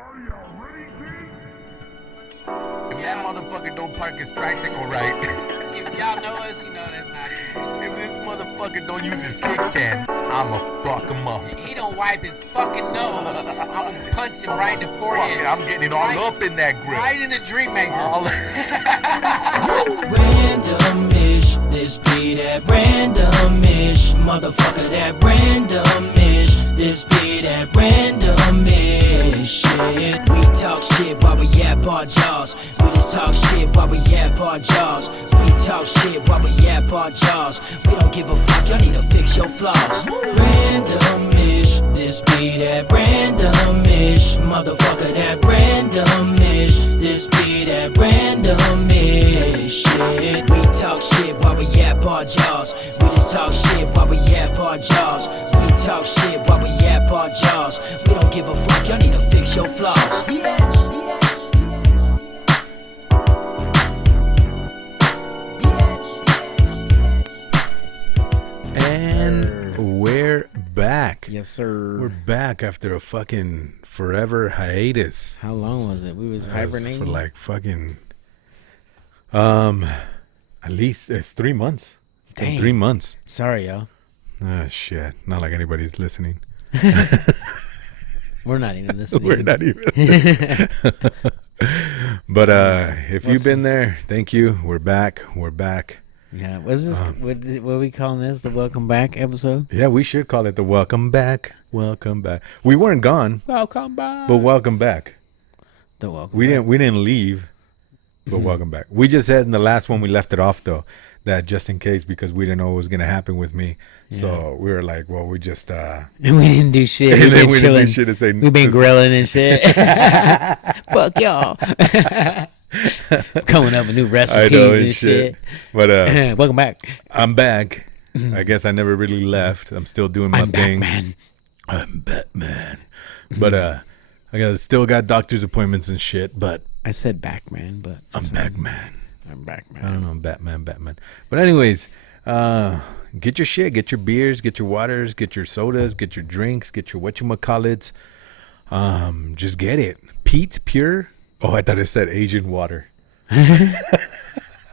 If that motherfucker don't park his tricycle right, If y'all know us, you know that's not good. if this motherfucker don't use his kickstand, I'ma fuck him up. He don't wipe his fucking nose. I'm gonna punch him right in the Fuck forehead. it, I'm getting it all up in that grill. Right in the dream maker. Randomish, this be that randomish, motherfucker, that randomish, this be that randomish shit. We talk shit while we yap our jaws. We just talk shit while we yap our jaws. We talk shit while we yap our jaws. We don't give a fuck, y'all need to fix your flaws. Randomish, this be that randomish, motherfucker, that randomish, this be that randomish shit. We talk shit while we yap our jaws. We just talk shit while we yap our jaws. We talk shit while we yap our jaws. We don't give a fuck, y'all need to fix your flaws. And we're back. Yes, sir. We're back after a fucking forever hiatus. How long was it? We was That was hibernating for like fucking at least it's 3 months. It's been Dang. 3 months. Sorry, y'all. Ah, shit. Not like anybody's listening. We're not even listening. We're not even listening. But if you've been there, thank you. We're back. We're back. Yeah. Was this what are we calling this? The welcome back episode? Yeah, we should call it the welcome back. Welcome back. We weren't gone, Welcome back. but welcome back. The welcome. We back. didn't leave, but welcome back. We just said in the last one we left it off though, that just in case, because we didn't know what was gonna happen with me. So we were like, well, we just And we didn't do shit. and We've then been we chilling. didn't do shit and say We've been just- grilling and shit. Fuck y'all. Coming up with new recipes and shit. But Welcome back. I'm back. I guess I never really left. I'm still doing my I'm things. Batman. I'm Batman. But still got doctor's appointments and shit. But I said back, man, but I'm Batman. I'm back, I man. don't know, Batman. But anyways, get your shit, get your beers, get your waters, get your sodas, get your drinks, get your whatchamacallits. Just get it. Pete's Pure. Oh, I thought it said Asian water.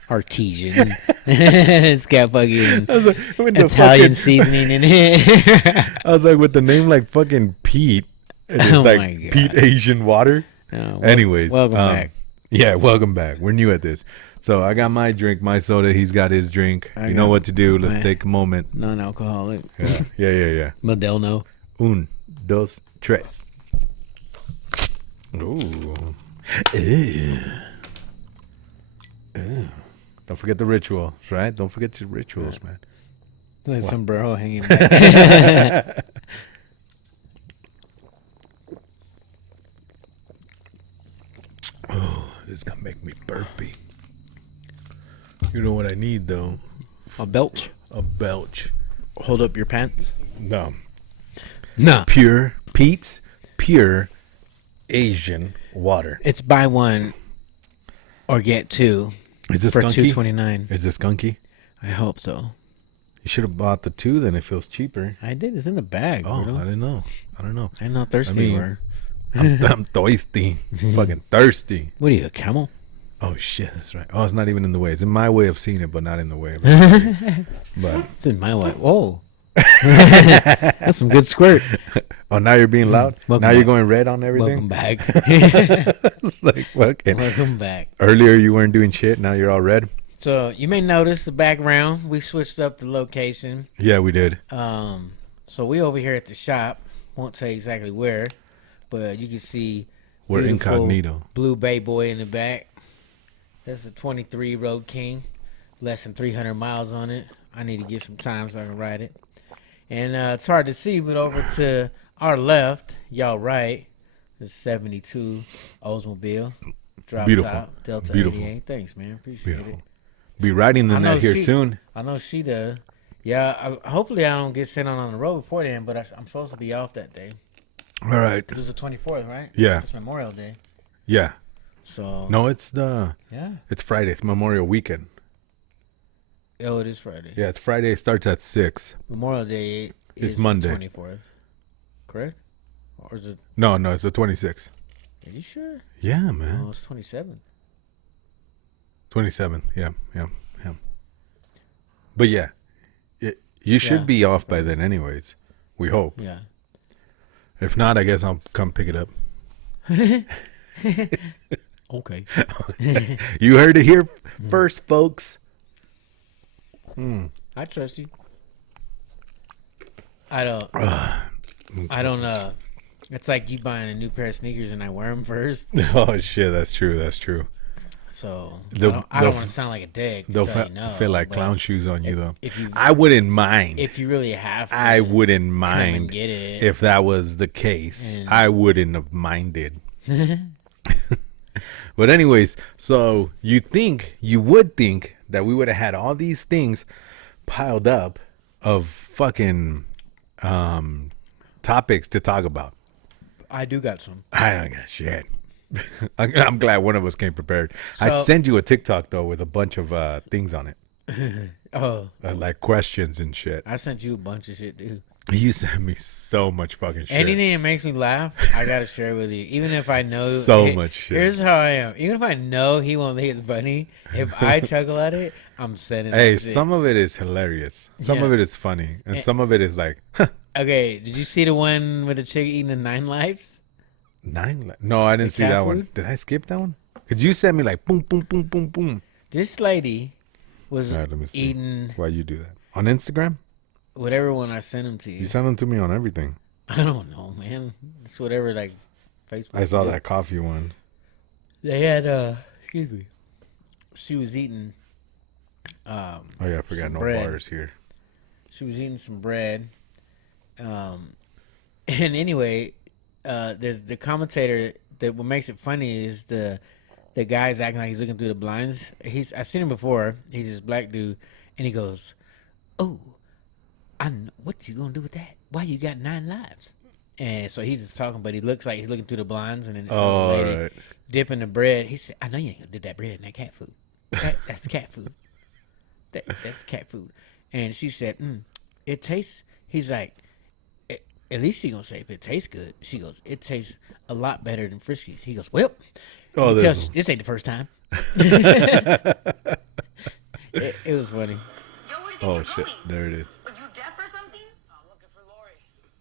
Artesian. It's got fucking I was like, with the Italian fucking- seasoning in it. I was like, with the name like fucking Pete, and it's Oh my like God. Pete Asian water. Oh, Anyways, welcome back. Yeah, welcome back. We're new at this. So I got my drink, my soda. He's got his drink. I You know got what to do. Let's my- take a moment. Non-alcoholic. Yeah. Modelno. Un, dos, tres. Ooh. Ew. Ew. Don't forget the rituals, right? Don't forget the rituals, man. Like sombrero hanging back. Oh, this is gonna make me burpy. You know what I need though? A belch. A belch. Hold up your pants. No. No. Pure Pete's pure Asian water. It's buy one or get two Is this for skunky? $2.29. Is this skunky? I hope so. You should have bought the two, then it feels cheaper. I did. It's in the bag. Oh, bro. I didn't know. I don't know. I didn't know how thirsty I mean- you were. I'm thirsty. Fucking thirsty. What are you, a camel? Oh shit, that's right. Oh, it's not even in the way. It's in my way of seeing it, but not in the way. But It's in my way. Whoa. That's some good squirt. oh, now you're being loud. Welcome now you're back. going red on everything. Welcome back. It's like fucking. Welcome back. Earlier you weren't doing shit. Now you're all red. So you may notice the background. We switched up the location. Yeah, we did. So we over here at the shop. Won't tell you exactly where, but you can see We're beautiful incognito. Blue Bay Boy in the back. That's a 23 Road King. Less than 300 miles on it. I need to get some time so I can ride it. And it's hard to see, but over to our left, y'all right, is 72 Oldsmobile. Drops Beautiful. out. Delta Beautiful. 88. Thanks, man. Appreciate Beautiful. it. Be riding in I know that here she- soon. I know she does. Yeah, hopefully I don't get sent on the road before then, but I'm supposed to be off that day. All right. It was the 24th, right? Yeah. It's Memorial Day. Yeah. So, No, it's yeah. it's Friday. It's Memorial Weekend. Oh, it is Friday. Yeah, it's Friday. It starts at 6. Memorial Day is It's Monday. the 24th. Correct? Or is it? No, it's the 26th. Are you sure? Yeah, Oh, man. it's 27th. 27. Yeah. But yeah, you should Yeah. be off by then, anyways. We hope. Yeah. If not, I guess I'll come pick it up. Okay. You heard it here first, folks. I trust you. I don't. It's like you buying a new pair of sneakers and I wear them first. Oh shit, that's true. So They'll- I don't they'll want to sound like a dick. They'll feel like but clown shoes on you, though. if you I wouldn't mind. if you really have to, I wouldn't come and mind get it. if that was the case. And- I wouldn't have minded. But anyways, so you would think that we would have had all these things piled up of fucking topics to talk about. I do got some. I don't got shit. I'm glad one of us came prepared. I So- sent you a TikTok though with a bunch of things on it, Oh, like questions and shit. I sent you a bunch of shit, dude. You sent me so much fucking shit. Anything that makes me laugh, I gotta share with you. Even if I know So much shit. Here's how I am. Even if I know he won't think it's funny, if I chuckle at it, I'm sending. Hey, that shit. some of it is hilarious. Some of Yeah. it is funny, and some of it is like Okay, did you see the one with the chick eating the 9 lives? No, I didn't The see cat that one. food? Did I skip that one? Cause you sent me like boom, boom, boom, boom, boom. This lady was All right, let me see. eating Why you do that on Instagram? whatever one I sent him to you. You sent them to me on everything. I don't know, man. It's whatever, like Facebook. I saw did. that coffee one. They had excuse me. She was eating Oh yeah, I forgot Some no bread. bars here. She was eating some bread. And anyway, there's the commentator that what makes it funny is the guy's acting like he's looking through the blinds. I've seen him before. He's this black dude, and he goes, "Oh, I know what you gonna do with that? Why you got 9 lives?" And so he's just talking, but he looks like he's looking through the blinds, and then it shows Oh, the lady right. dipping the bread. He said, "I know you ain't gonna dip that bread in that cat food. That's cat food. That's cat food." And she said, "It tastes." He's like, "At least she gonna say if it tastes good." She goes, "It tastes a lot better than Friskies." He goes, "Well, Oh, this ain't the first time." it was funny. Yo, where do you think Oh you're shit, going? there it is. Are you deaf or something? I'm looking for Lori.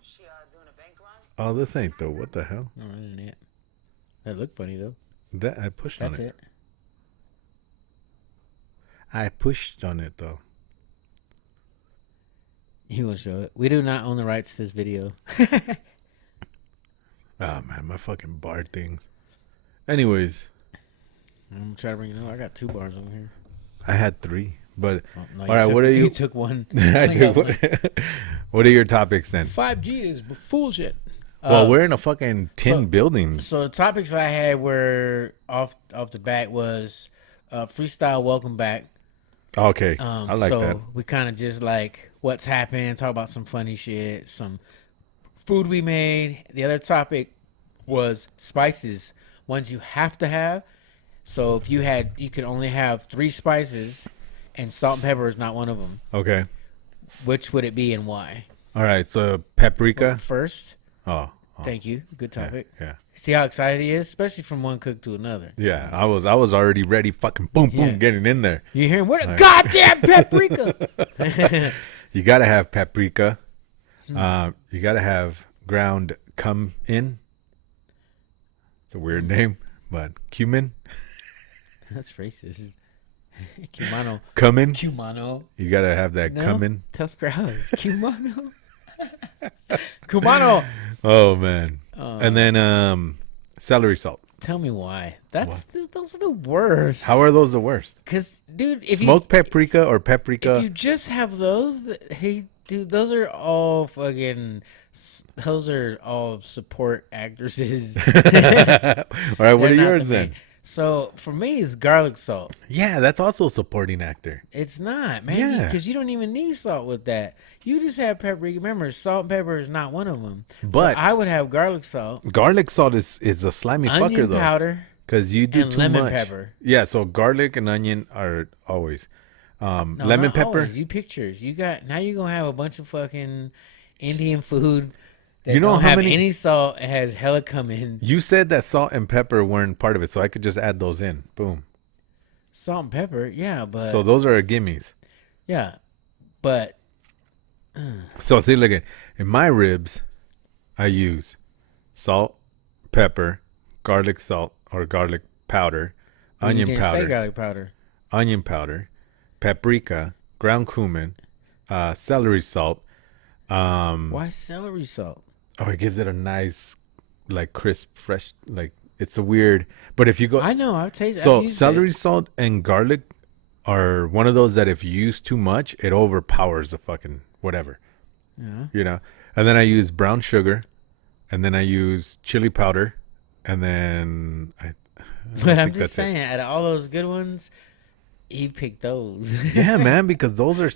She doing a bank run? Oh, this ain't though. What the hell? No, internet. That looked funny though. That I pushed That's on it. it. I pushed on it though. He won't show it. We do not own the rights to this video. Oh man, my fucking bar things. Anyways, I'm gonna try to bring it up. I got 2 bars over here. I had 3, but Oh, no, all right. What are you? You took one. I I do. got one. What are your topics then? 5G is bullshit. Well, we're in a fucking tin so- building. So the topics I had were off the bat was freestyle. Welcome back. Okay, I like so that. we kind of just like what's happened, talk about some funny shit, some food we made. The other topic was spices, ones you have to have. So if you could only have 3 spices, and salt and pepper is not one of them. Okay, Which would it be and why? all right. So paprika. First, Oh, thank you. Good topic. yeah. See how excited he is, especially from one cook to another. Yeah, I was already ready. Fucking boom, boom, Yeah. getting in there. You hear him? What a goddamn paprika! You gotta have paprika. Hmm. You gotta have ground in. It's a Hmm. weird name, but cumin. That's racist. Cumano. Cumin. Cumano. You gotta have that No, cumin. tough crowd. Cumano. Cumano. Oh man. And then celery salt. Tell me why. Those are the worst. How are those the worst? Because, dude, if Smoked paprika or if paprika? you just have those, dude, those are all support actresses. All right, what They're are not yours the then? main. So for me, it's garlic salt. Yeah, that's also a supporting actor. It's not, man, Yeah. because you don't even need salt with that. You just have paprika. Remember, salt and pepper is not one of them. But- so I would have garlic salt, Garlic salt is a slimy onion fucker though, powder, because you do and too lemon much. pepper. Yeah, so garlic and onion are always. No, Lemon not pepper. always. You pictures. You got now. You're gonna have a bunch of fucking Indian food that You know don't how have many- any salt. It has hella come in. You said that salt and pepper weren't part of it, so I could just add those in. Boom. Salt and pepper, yeah, but So those are gimmies. yeah, but So see, look at in my ribs, I use salt, pepper, garlic salt or garlic powder, you onion didn't say powder, garlic powder. paprika, ground cumin, celery salt. Why celery salt? Oh, it gives it a nice, like crisp, fresh. Like it's a weird. But if you go, I know. I've tasted. so I've used celery it. salt and garlic are one of those that if you use too much, it overpowers the fucking whatever. Yeah. You know. And then I use brown sugar, and then I use chili powder, and then I But I'm think just that's it. saying, out of all those good ones, he picked those. Yeah, man, because those are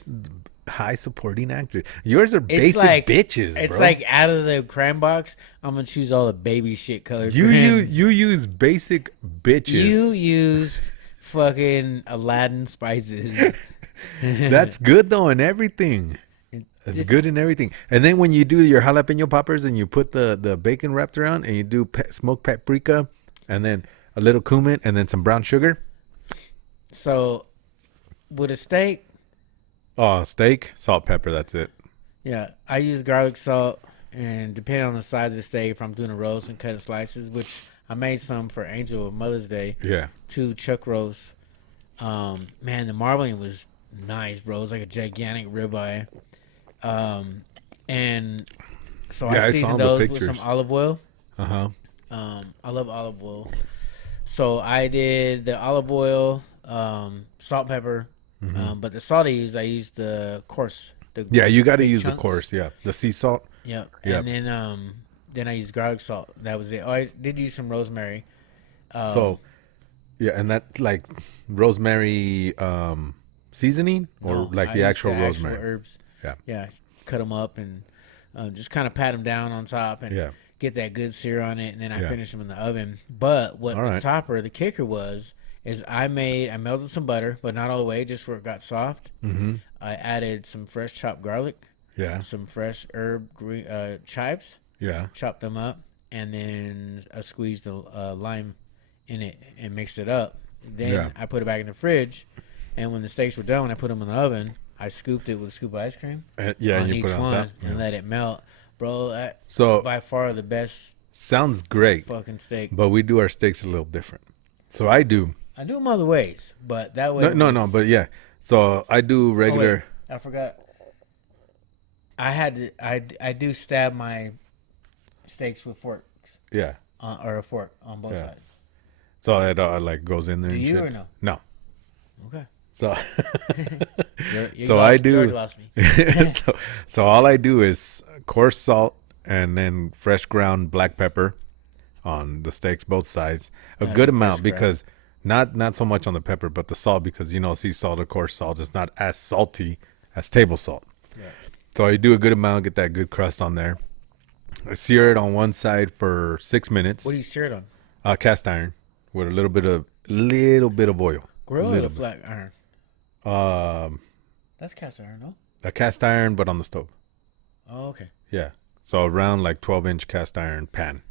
high supporting actors. Yours are It's basic like bitches, It's bro. like out of the cram box, I'm gonna choose all the baby shit colored. you crayons. use basic bitches. You used fucking Aladdin spices. That's good though in everything. It's good in everything. And then when you do your jalapeno poppers and you put the bacon wrapped around and you do smoked paprika and then a little cumin and then some brown sugar. So, with a steak, Oh, steak, salt, pepper. That's it. yeah, I use garlic salt, and depending on the size of the steak, if I'm doing a roast and cutting slices, which I made some for Angel of Mother's Day, Yeah. 2 chuck roasts. Man, the marbling was nice, bro. It was like a gigantic ribeye. And so Yeah, I I saw seasoned the those with pictures. some olive oil. Uh huh. I love olive oil. So I did the olive oil, salt, pepper. But the salt I used the coarse. Yeah, you got to big use the chunks. course. Yeah, the sea salt. Yep. Yep. And then I used garlic salt. That was it. Oh, I did use some rosemary. So, yeah, and that like rosemary seasoning or No, like I the used actual rosemary. herbs. Yeah. Yeah. Cut them up and just kind of pat them down on top and Yeah. get that good sear on it. And then I Yeah. finish them in the oven. But what All the right. topper, the kicker was, is I melted some butter, but not all the way, just where it got soft. Mm-hmm. I added some fresh chopped garlic, Yeah. some fresh herb chives, Yeah. chopped them up, and then I squeezed a lime in it and mixed it up. Then Yeah. I put it back in the fridge, and when the steaks were done, when I put them in the oven, I scooped it with a scoop of ice cream Yeah, on and you each put it on one top. and Yeah. let it melt. Bro, that So by far the best sounds great, fucking steak. but we do our steaks a little different. So I do. I do them other ways, but that way. No, but yeah. So I do Oh, wait, regular. I forgot. I had to. I do stab my steaks with forks Yeah. or a fork on both Yeah. sides. So it like goes in there. Do and you shit. or no? No. Okay. So You So lost, I you do- already lost me. so all I do is coarse salt and then fresh ground black pepper on the steaks both sides. A Gotta good be amount fresh ground. because not so much on the pepper, but the salt because sea salt or coarse salt is not as salty as table salt. So I do a good amount, get that good crust on there. I sear it on one side for 6 minutes. What do you sear it on? Cast iron with a little bit of oil. Grill or Little the flat iron? bit. That's cast iron, no? A cast iron, but on the stove. Oh, okay. Yeah. So around like 12-inch cast iron pan.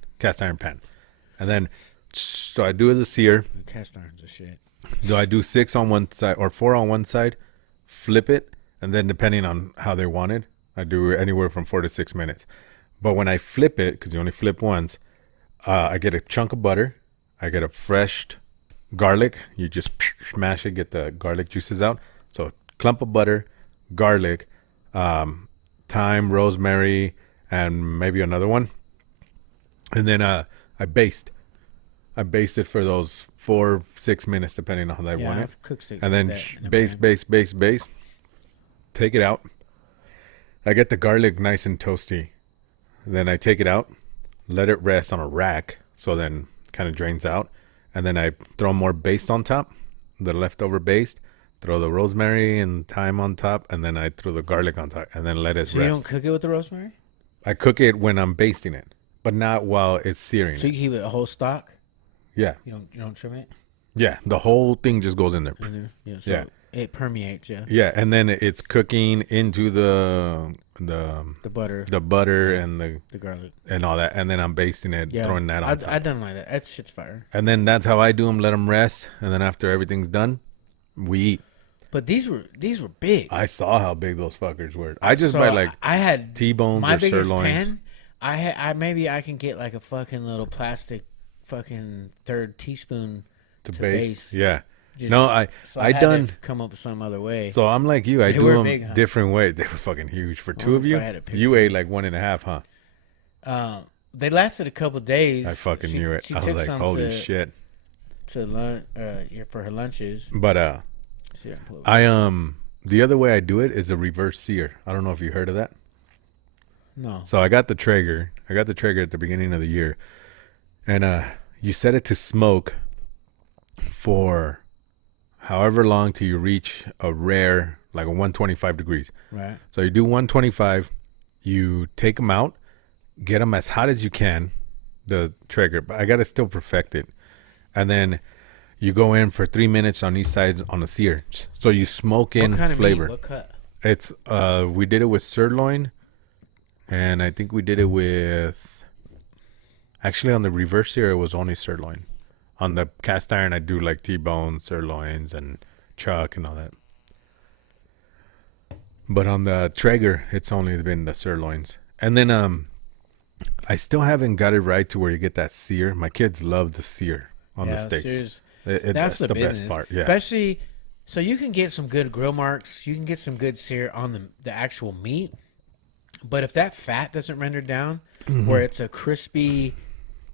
And then, so I do the sear. Cast irons are shit. Do I do 6 on one side or 4 on one side, flip it, and then depending on how they want it, I do anywhere from 4 to 6 minutes. But when I flip it, because you only flip once, I get a chunk of butter. I get a fresh garlic. You just smash it, get the garlic juices out. So clump of butter, garlic, thyme, rosemary, and maybe another one. And then I baste. I baste it for those 4-6 minutes, depending on how they Yeah, want it. I've cooked steaks And like then that in a base. pan. Take it out. I get the garlic nice and toasty. Then I take it out, let it rest on a rack, so then kind of drains out. And then I throw more baste on top, the leftover baste. Throw the rosemary and thyme on top, and then I throw the garlic on top, and then let it So you rest. don't cook it with the rosemary? I cook it when I'm basting it, but not while it's searing. So you it. keep it a whole stock? Yeah, You don't trim it? yeah. The whole thing just goes in there. In there? Yeah. So Yeah. it permeates, yeah. Yeah, and then it's cooking into the The butter, the butter and the garlic. and all that, and then I'm basting it, Yeah, throwing that on top. I done like that. That shit's fire. And then that's how I do them. Let them rest, and then after everything's done, we eat. But these were big. I saw how big those fuckers were. I just buy like I had T-bones my or biggest sirloins. pan. I maybe I can get like a fucking little plastic fucking third teaspoon to to base. base. Yeah. Just- No, I had done. to come up with some other way. So I'm like you. I They do were them big, huh? different ways. They were fucking huge. For two of if you, I had a picture. you ate like 1.5, huh? They lasted a couple days. I fucking knew it. She I was took like, some holy shit. to lunch for her lunches. But See, the other way I do it is a reverse sear. I don't know if you heard of that. no. So I got the Traeger. I got the Traeger at the beginning of the year, and you set it to smoke for however long till you reach a rare, like a 125 degrees. Right. So you do 125, you take them out, get them as hot as you can, the Traeger, but I got to still perfect it. And then you go in for 3 minutes on each side on the sear. So you smoke in What kind of flavor. meat? What cut? It's we did it with sirloin, and I think we did it with, actually on the reverse sear it was only sirloin. On the cast iron I do like T-bone, sirloins, and chuck and all that. But on the Traeger it's only been the sirloins. And then I still haven't got it right to where you get that sear. My kids love the sear on the steaks. Sears. That's the business. best part. Yeah. Especially, so you can get some good grill marks. You can get some good sear on the actual meat. But if that fat doesn't render down, where it's a crispy,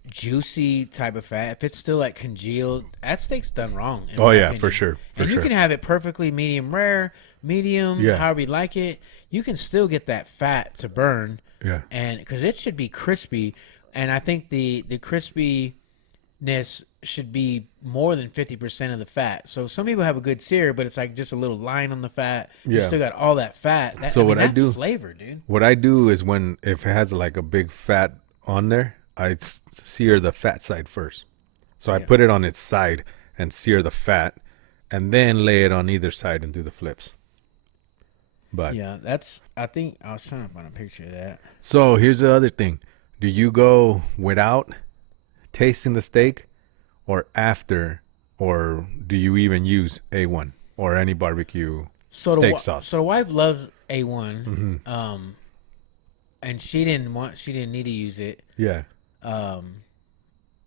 juicy type of fat, if it's still like congealed, that steak's done wrong. in Oh my yeah, opinion. for sure. For And you sure. can have it perfectly medium rare, medium, Yeah. however you like it. You can still get that fat to burn. Yeah. And because it should be crispy, and I think the crispiness should be more than 50% of the fat. So some people have a good sear, but it's like just a little line on the fat. You Yeah. still got all that fat. So what I that's do- flavor, dude. What I do is when if it has like a big fat on there, I sear the fat side first. So I put it on its side and sear the fat, and then lay it on either side and do the flips. But Yeah, that's. I think I was trying to find a picture of that. so here's the other thing: do you go without tasting the steak, or after, or do you even use A1 or any barbecue So steak sauce? So the wife loves A1, Mm-hmm. and she didn't need to use it. Yeah, And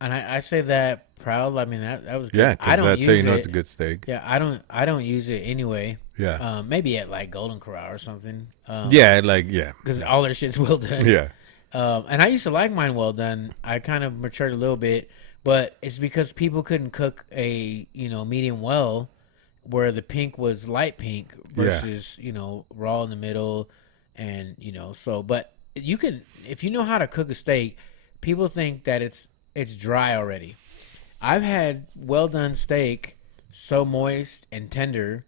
I say that proud. I mean that was good. yeah, I because don't that's use how you know it. it's a good steak. Yeah, I don't use it anyway. Yeah, Maybe at like Golden Corral or something. yeah, like yeah, Because all their shit's well done. yeah. And I used to like mine well done. I kind of matured a little bit, but it's because people couldn't cook a medium well, where the pink was light pink versus raw in the middle, and so. But you can, if you know how to cook a steak, people think that it's dry already. I've had well done steak so moist and tender.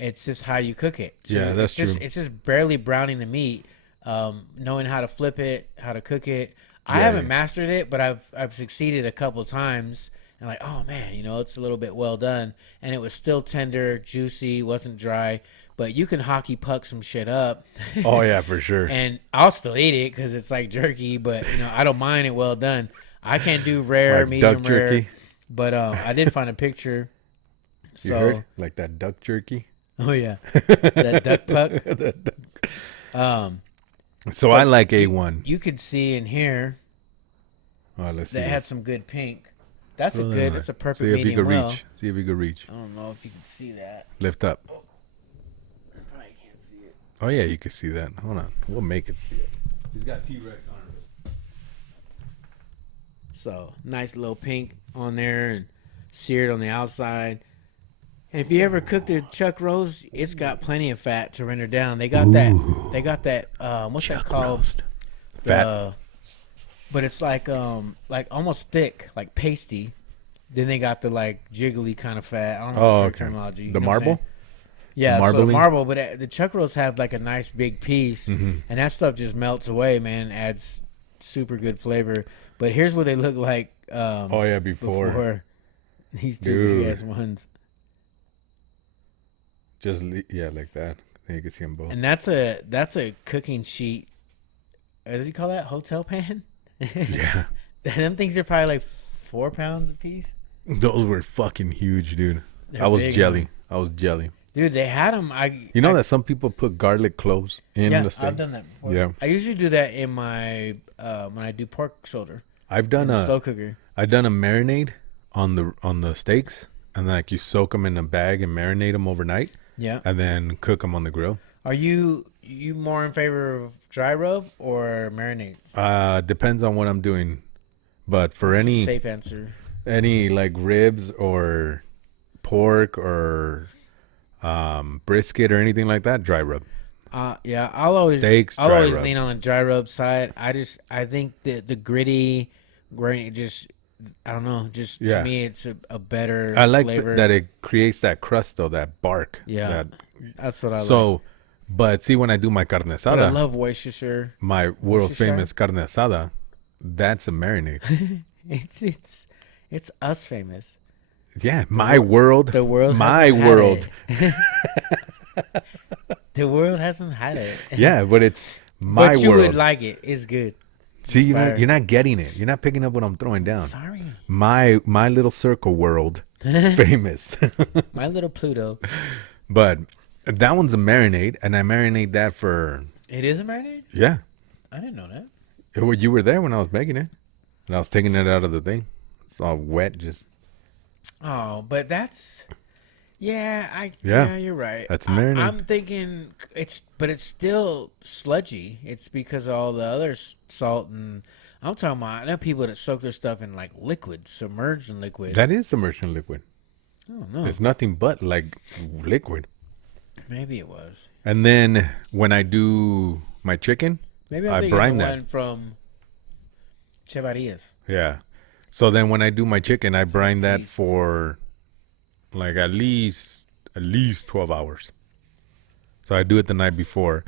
It's just how you cook it. So Yeah, that's it's true. It's just barely browning the meat, knowing how to flip it, how to cook it. I Yeah, haven't yeah. mastered it, but I've succeeded a couple times. And like, oh man, it's a little bit well done, and it was still tender, juicy, wasn't dry. But you can hockey puck some shit up. Oh yeah, for sure. And I'll still eat it because it's like jerky, but I don't mind it well done. I can't do rare, Like medium duck rare, jerky? but I did find a picture. You So, heard? Like that duck jerky. oh yeah, that duck puck. So I like A1. You could see in here All right, let's see. that had this. some good pink. That's a Hold good. on. That's a perfect See if you medium can well. reach. See if you can reach. I don't know if you can see that. Lift up. I probably can't see it. Oh yeah, you can see that. Hold on, we'll make it see it. He's got T-Rex arms. So nice little pink on there and seared on the outside. And if you ever cook the chuck roast, it's got plenty of fat to render down. They got that. They got that. What's that called? Fat. But it's like almost thick, like pasty. Then they got the like jiggly kind of fat. I don't know Oh, the okay. terminology. You The know what I'm marble? saying? Yeah, so the Marbling? marble. But the chuck roasts have like a nice big piece, Mm-hmm. and that stuff just melts away, man. Adds super good flavor. But here's what they look like. Oh yeah, before. These two big Dude. ass ones. Just yeah, like that. And you can see them both. And that's a cooking sheet. What does he call that? Hotel pan? Yeah. Them things are probably like 4 pounds a piece. Those were fucking huge, dude. They're I was big, jelly. man. I was jelly. Dude, they had them. You know that some people put garlic cloves in Yeah, the steak? I've done that before. Yeah. I usually do that in my when I do pork shoulder. I've In done the a slow cooker. I've done a marinade on the steaks, and then like you soak them in a bag and marinate them overnight, Yeah. and then cook them on the grill. Are you more in favor of dry rub or marinades? Depends on what I'm doing, but for It's a any safe answer. like ribs or pork or brisket or anything like that, dry rub. Yeah, I'll always Steaks, I'll dry always rub. lean on the dry rub side. I think the gritty grain just I don't know. Just Yeah. to me, it's a better I like flavor. that it creates that crust though, that bark. Yeah, that's what I like. So, but see, when I do my carne But I asada, love Worcestershire. my world Worcestershire? famous carne asada, that's a marinade. It's us famous. Yeah, my world. The world, my hasn't had world. it. The world hasn't had it. Yeah, but it's my but you world. would like it. It's good. See, fire. you're not getting it. You're not picking up what I'm throwing down. Sorry, My little circle world, famous. my little Pluto. But that one's a marinade, and I marinate that for It is a marinade. yeah. I didn't know that. You were there when I was making it, and I was taking it out of the thing. It's all wet, just Oh, but that's yeah. Yeah, You're right. that's a marinade. I'm thinking it's still sludgy. It's because of all the other salt and I'm talking about. I know people that soak their stuff in like liquid, submerged in liquid. that is submerged in liquid. I don't know. It's nothing but like liquid. Maybe it was. And then when I do my chicken, Maybe I'm I thinking brine the that. one from Chevarias. Yeah. So then when I do my chicken, I brine that beast. for like at least 12 hours. So I do it the night before.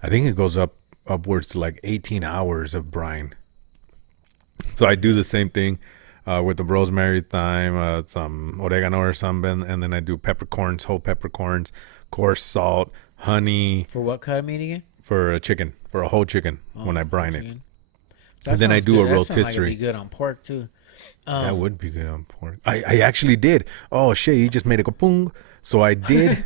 I think it goes upwards to like 18 hours of brine. So I do the same thing with the rosemary, thyme, some oregano or something, and then I do peppercorns, whole peppercorns, coarse salt, honey For what cut of meat again? for a chicken, for a whole chicken when I brine it. Chicken. And then I sounds do good. a That sounds like it'd rotisserie. be good on pork too. That would be good on pork. I actually did. Oh shit! You just made it go boom. So I did.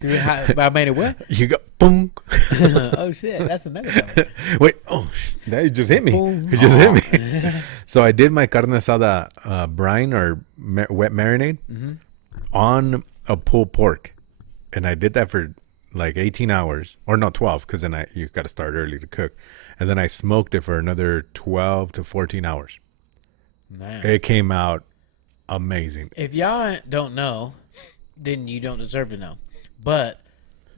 Dude, I made it what? You go boom. Oh shit, that's another one. Wait. Oh, that just hit me. Boom. It just hit me. So I did my carne asada brine or wet marinade on a pulled pork, and I did that for like 18 hours, or no, 12, because then you got to start early to cook, and then I smoked it for another 12 to 14 hours. Man. It came out amazing. If y'all don't know, then you don't deserve to know. But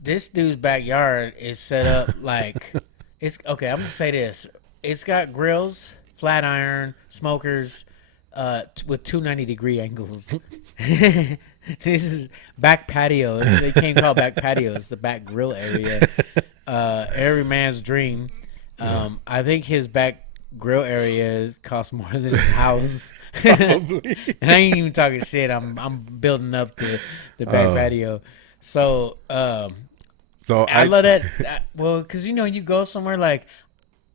this dude's backyard is set up like it's okay. I'm gonna say this: it's got grills, flat iron, smokers, with 290-degree angles. This is back patio. They can't call back patio. It's the back grill area. Every man's dream. I think his back grill areas cost more than his house. Probably. And I ain't even talking shit. I'm building up the back patio. So So I love that. Well, because you go somewhere like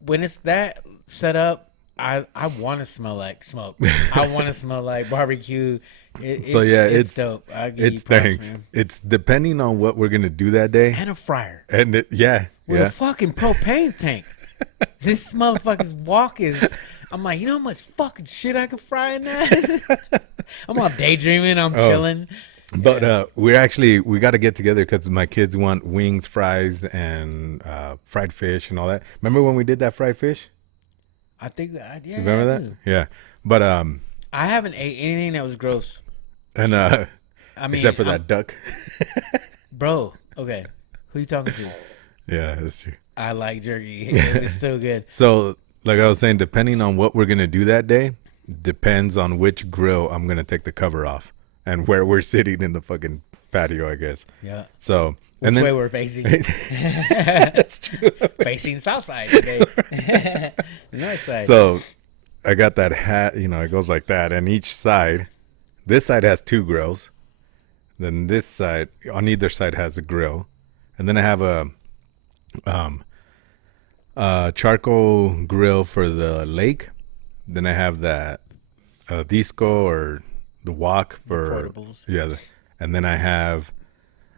when it's that set up, I want to smell like smoke. I want to smell like barbecue. It's dope. I'll give you It's props, thanks. man. It's depending on what we're gonna do that day, And a fryer and with a fucking propane tank. This motherfucker's walk is. I'm like, you know how much fucking shit I can fry in that? I'm all daydreaming. I'm chilling. But we got to get together because my kids want wings, fries, and fried fish and all that. Remember when we did that fried fish? I think that. Yeah, Remember I that? do. Yeah. But I haven't ate anything that was gross. and I mean, except for that duck. bro. Okay, who you talking to? Yeah, that's true. I like jerky. It was still good. So, like I was saying, depending on what we're gonna do that day, depends on which grill I'm gonna take the cover off and where we're sitting in the fucking patio, I guess. Yeah. So, Which and then way we're facing? that's true. Facing south side today. North side. So, I got that hat. It goes like that, and each side, this side has two grills. Then this side, on either side, has a grill, and then I have a charcoal grill for the lake. Then I have that disco or the wok for portables. and then I have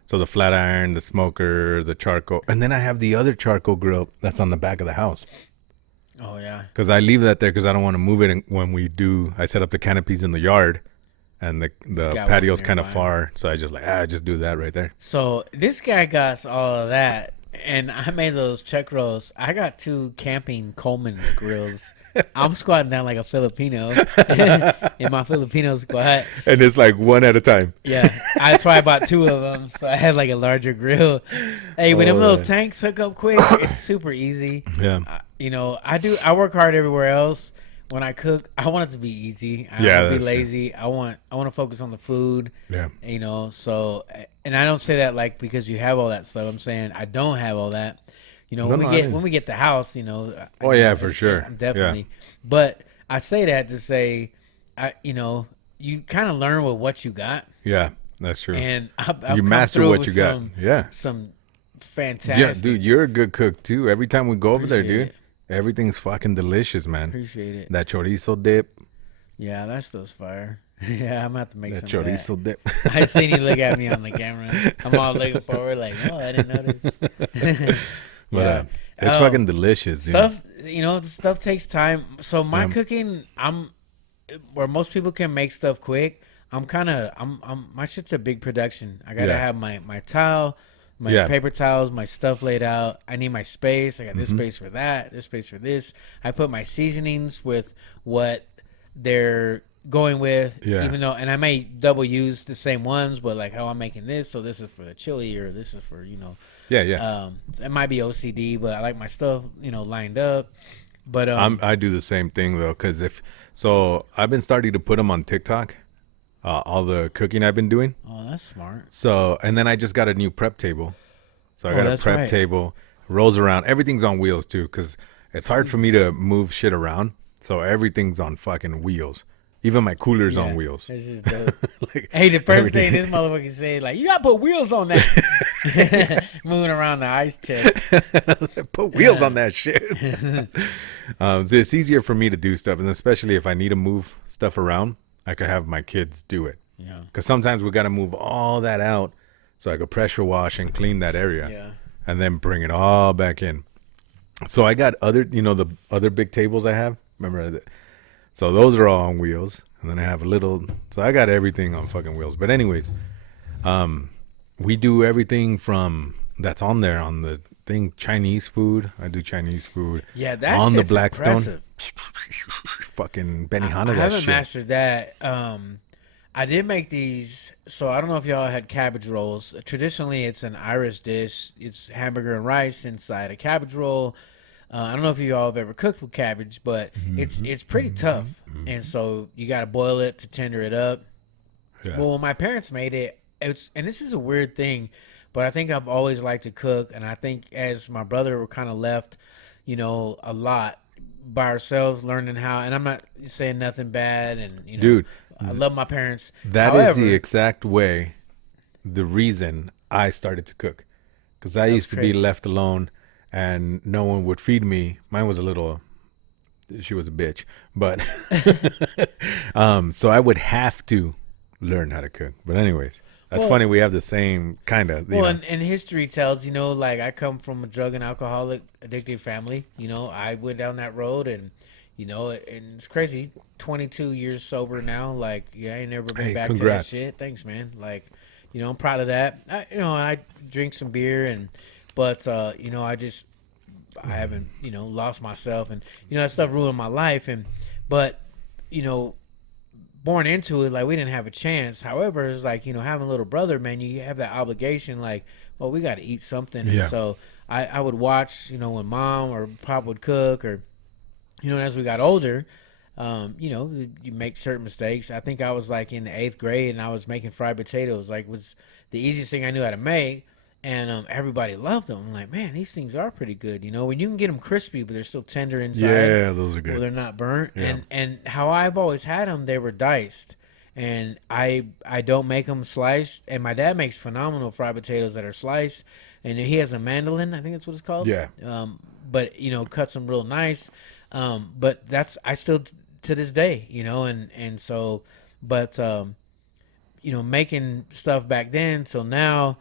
the flat iron, the smoker, the charcoal, and then I have the other charcoal grill that's on the back of the house. Oh yeah. Because I leave that there because I don't want to move it when we do. I set up the canopies in the yard, and the got patio's one kind of nearby. far, so I just do that right there. So this guy got all of that, and I made those chuck rolls. I got 2 camping Coleman grills. I'm squatting down like a Filipino in my Filipino squat. And it's like one at a time. Yeah, that's why I bought 2 of them, so I had like a larger grill. Hey, when them Oh, little yeah. tanks hook up quick, it's super easy. Yeah. I work hard everywhere else. When I cook, I want it to be easy. I don't Yeah, want to be that's lazy. I want to focus on the food. Yeah. So, and I don't say that like because you have all that stuff. I'm saying I don't have all that. When we get the house, Oh, yeah, for sure. I'm definitely. But I say that to say, you kind of learn with what you got, Yeah, that's true. and I've You come master through what with you got. Yeah. some fantastic. Yeah, dude, you're a good cook too. Every time we go over there, Appreciate dude, everything's fucking delicious, man. Appreciate it. That chorizo dip. Yeah, that stuff's fire. Yeah, I'm gonna have to make That some of that. chorizo dip. I seen you look at me on the camera. I'm all looking forward, like, oh, I didn't notice. But it's Oh, fucking delicious. dude. Stuff, the stuff takes time. So my Yeah. cooking, where most people can make stuff quick. I'm my shit's a big production. I gotta Yeah. have my towel, my Yeah. paper towels, my stuff laid out. I need my space. I got Mm-hmm. this space for that, this space for this. I put my seasonings with what they're going with, Yeah. even though, and I may double use the same ones, but like how I'm making this, so this is for the chili, or this is for Yeah. it might be OCD, but I like my stuff lined up. But I do the same thing though, because I've been starting to put them on TikTok. All the cooking I've been doing. oh, that's smart. So, and then I just got a new prep table. So I got a that's prep right. table, rolls around. Everything's on wheels too, because it's hard for me to move shit around. So everything's on fucking wheels. Even my cooler's on wheels. That's just dope. Like, Hey, the first everything- thing this motherfucker said, like, you gotta put wheels on that. Moving around the ice chest. Put wheels on that shit. So it's easier for me to do stuff, and especially if I need to move stuff around, I could have my kids do it. Yeah. Because sometimes we got to move all that out, so I could pressure wash and clean that area, Yeah. and then bring it all back in. So I got the other big tables I have. Remember that? So those are all on wheels, and then I have a little. So I got everything on fucking wheels. But anyways, we do everything from that's on there on the thing. Chinese food. I do Chinese food. Yeah, that on the shit's Blackstone. impressive. Fucking Benihana. I That haven't shit. mastered that. I did make these, so I don't know if y'all had cabbage rolls. Traditionally, it's an Irish dish. It's hamburger and rice inside a cabbage roll. I don't know if y'all have ever cooked with cabbage, but it's pretty tough, and so you got to boil it to tender it up. Yeah. Well, when my parents made it, and this is a weird thing, but I think I've always liked to cook, and I think as my brother were kind of left, a lot by ourselves, learning how. And I'm not saying nothing bad, and Dude, I love my parents. That is However, the exact way, the reason I started to cook. Because I used to be crazy. left alone and no one would feed me. Mine was she was a bitch. But, so I would have to learn how to cook. But anyways, that's funny. We have the same kind of, Well, and history tells, like I come from a drug and alcoholic addicted family. I went down that road, and and it's crazy. 22 years sober now. Like, yeah, I ain't never been Hey, back congrats. to that shit. Thanks, man. Like, I'm proud of that. I drink some beer, but I haven't lost myself, and that stuff ruined my life, but born into it, like, we didn't have a chance. However, it's like, having a little brother, man, you have that obligation, like, well, we got to eat something. Yeah. And so I would watch, when mom or pop would cook, or, as we got older, you make certain mistakes. I think I was like in the 8th grade, and I was making fried potatoes, like, was the easiest thing I knew how to make. And everybody loved them. I'm like, man, these things are pretty good. When you can get them crispy, but they're still tender inside. Yeah, those are good. Well, they're not burnt. Yeah. And how I've always had them, they were diced. And I don't make them sliced. And my dad makes phenomenal fried potatoes that are sliced. and he has a mandolin. I think that's what it's called. Yeah. But cuts them real nice. But I still to this day, and so, but making stuff back then till now,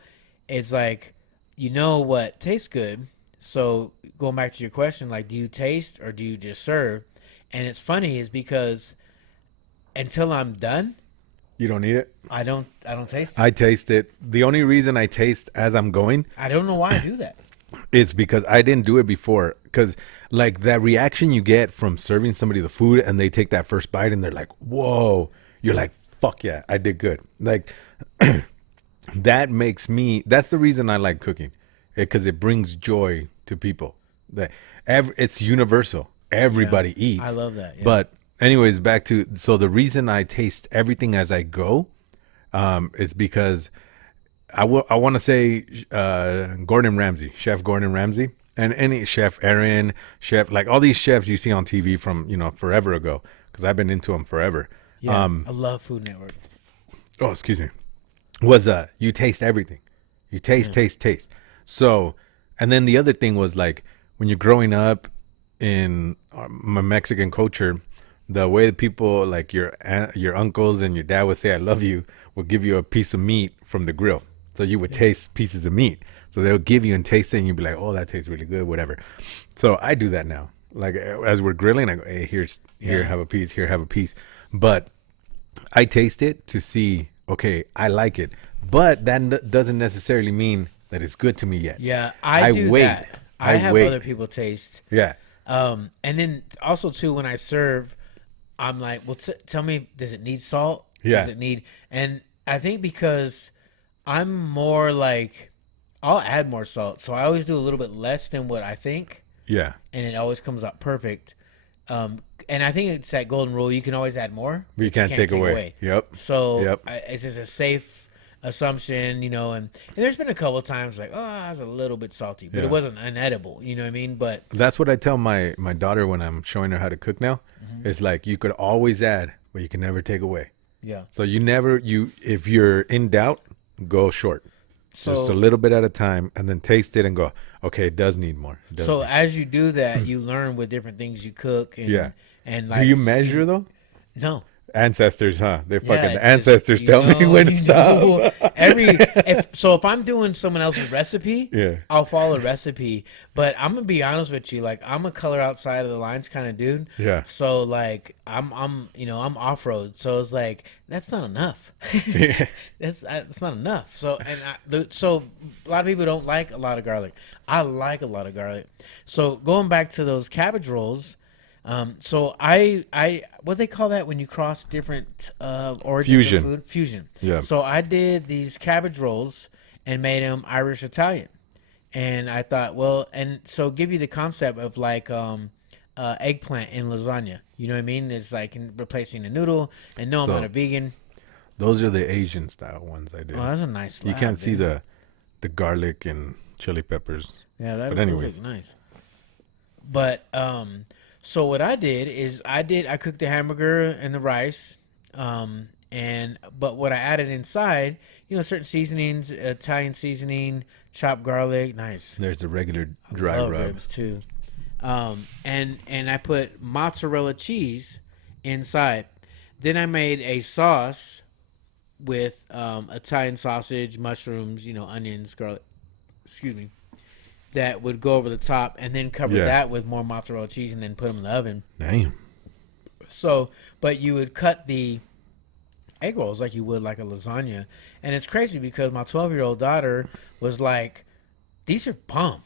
it's like what tastes good. So going back to your question, like, do you taste or do you just serve? And it's funny is because until I'm done, You don't eat it? I don't taste it. I taste it. The only reason I taste as I'm going, I don't know why I do that. it's because I didn't do it before. Because like that reaction you get from serving somebody the food and they take that first bite and they're like, whoa, you're like, fuck yeah, I did good. Like that makes me, that's the reason I like cooking, because it brings joy to people. That it's universal. Everybody eats. I love that. Yeah. But anyways, back to, so the reason I taste everything as I go is because I want to say Gordon Ramsay, Chef Gordon Ramsay, and any Chef Aaron, Chef, like all these chefs you see on TV from, forever ago, because I've been into them forever. Yeah, I love Food Network. Oh, excuse me. Was you taste everything. You taste. So, and then the other thing was like when you're growing up in my Mexican culture, the way that people like your uncles and your dad would say I love you would give you a piece of meat from the grill. So you would taste pieces of meat. So they'll give you and taste it and you'd be like, oh, that tastes really good, whatever. So I do that now. Like as we're grilling, I go, hey, here, have a piece, here, have a piece. But I taste it to see, okay, I like it. But that doesn't necessarily mean that it's good to me yet. Yeah, I do wait. that. I have wait. other people taste. Yeah. And then also too, when I serve, I'm like, well, tell me, does it need salt? Yeah. Does it need? And I think because I'm more like, I'll add more salt, so I always do a little bit less than what I think. Yeah. And it always comes out perfect. And I think it's that golden rule: you can always add more, But you can't take away. Yep. So Yep. It's just a safe assumption, and there's been a couple of times like, oh, I was a little bit salty, but Yeah. it wasn't unedible. You know what I mean? But That's what I tell my daughter when I'm showing her how to cook now. It's like you could always add, but you can never take away. yeah. So if you're in doubt, go short. So Just a little bit at a time, and then taste it and go, okay, it does need more. It does so need- as you do that, you learn with different things you cook. And, Yeah. And like, do you measure though? No. Ancestors, huh? They're fucking Yeah, the just, ancestors tell me when to stop. If I'm doing someone else's recipe, Yeah. I'll follow a recipe. But I'm gonna be honest with you, like I'm a color outside of the lines kind of dude. Yeah. So like I'm off road, so it's like that's not enough. Yeah. That's not enough. So so a lot of people don't like a lot of garlic. I like a lot of garlic. So going back to those cabbage rolls. So I what they call that when you cross different origins Fusion. of food? Fusion. Yeah. So I did these cabbage rolls and made them Irish Italian, and I thought, well, and so give you the concept of like eggplant in lasagna. You know what I mean? It's like replacing a noodle. And no, I'm So- not a vegan. Those are the Asian style ones I do. Oh, that's a nice. You slab, can't see dude. the garlic and chili peppers. Yeah, that But does anyways. look nice. But so what I did is I cooked the hamburger and the rice, but what I added inside, certain seasonings, Italian seasoning, chopped garlic, nice. There's the regular dry Love rub. ribs too, and I put mozzarella cheese inside. Then I made a sauce with Italian sausage, mushrooms, onions, garlic. Excuse me. That would go over the top, and then cover Yeah. that with more mozzarella cheese, and then put them in the oven. Damn. So, but you would cut the egg rolls like you would like a lasagna, and it's crazy because my 12-year-old daughter was like, "These are bomb."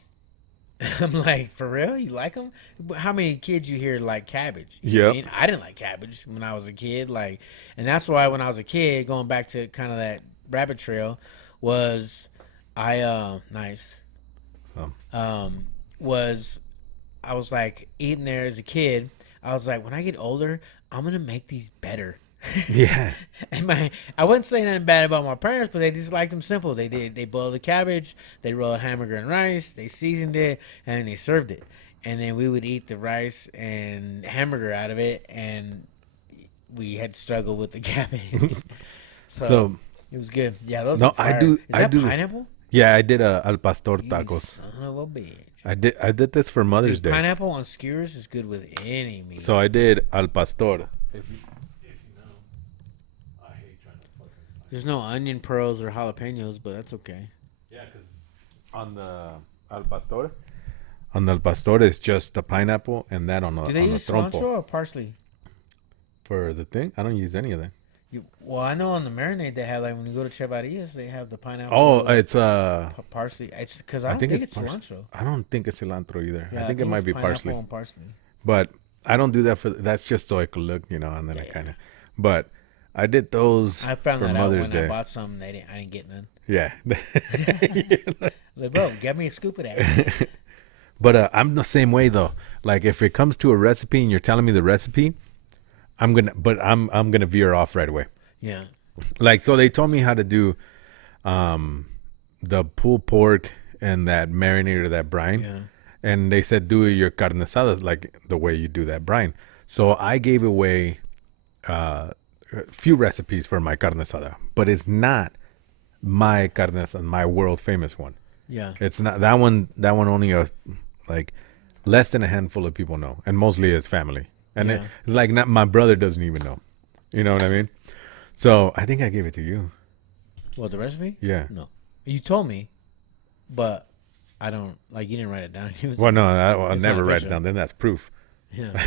I'm like, "For real? You like them?" How many kids you hear like cabbage? You know what I Yep. mean? I didn't like cabbage when I was a kid, and that's why when I was a kid, going back to kind of that rabbit trail, was nice. I was like eating there as a kid. I was like, when I get older, I'm gonna make these better. Yeah. And I wasn't saying nothing bad about my parents, but they just liked them simple. They boiled the cabbage, they rolled hamburger and rice, they seasoned it, and then they served it. And then we would eat the rice and hamburger out of it, and we had struggled with the cabbage. So So it was good. Yeah, those. No, are fire. I do- Is I that do- pineapple? Yeah, I did al pastor You tacos. son of a bitch. I did this for Mother's Dude, Day. pineapple on skewers is good with any meat. So I did al pastor. There's no onion pearls or jalapenos, but that's okay. Yeah, because on the al pastor, it's just the pineapple and that on the Do they on use the trompo. cilantro or parsley? For the thing, I don't use any of that. Well, I know on the marinade they have, like, when you go to Chevarias, they have the pineapple. Oh, with it's parsley. It's because I don't think it's cilantro. I don't think it's cilantro either. Yeah, I think it might it's be pineapple parsley. and parsley. But I don't do that for. That's just so I could look, and then I kind of. But I did those I found for that Mother's out when Day. I bought some. I didn't get none. Yeah. Like, bro, get me a scoop of that. But I'm the same way though. Like if it comes to a recipe and you're telling me the recipe, I'm gonna veer off right away. Yeah. Like so they told me how to do the pulled pork and that marinade or that brine. Yeah. And they said do your carne asada like the way you do that brine. So I gave away a few recipes for my carne asada, but it's not my carne asada, my world famous one. Yeah. It's not that one. That one only like less than a handful of people know, and mostly it's family. And Yeah. it's like not my brother doesn't even know. You know what I mean? So I think I gave it to you. What, the recipe? Yeah. No. You told me, but I don't, like, you didn't write it down. Well, no, I'll It's never not write it official. down. Then that's proof. Yeah.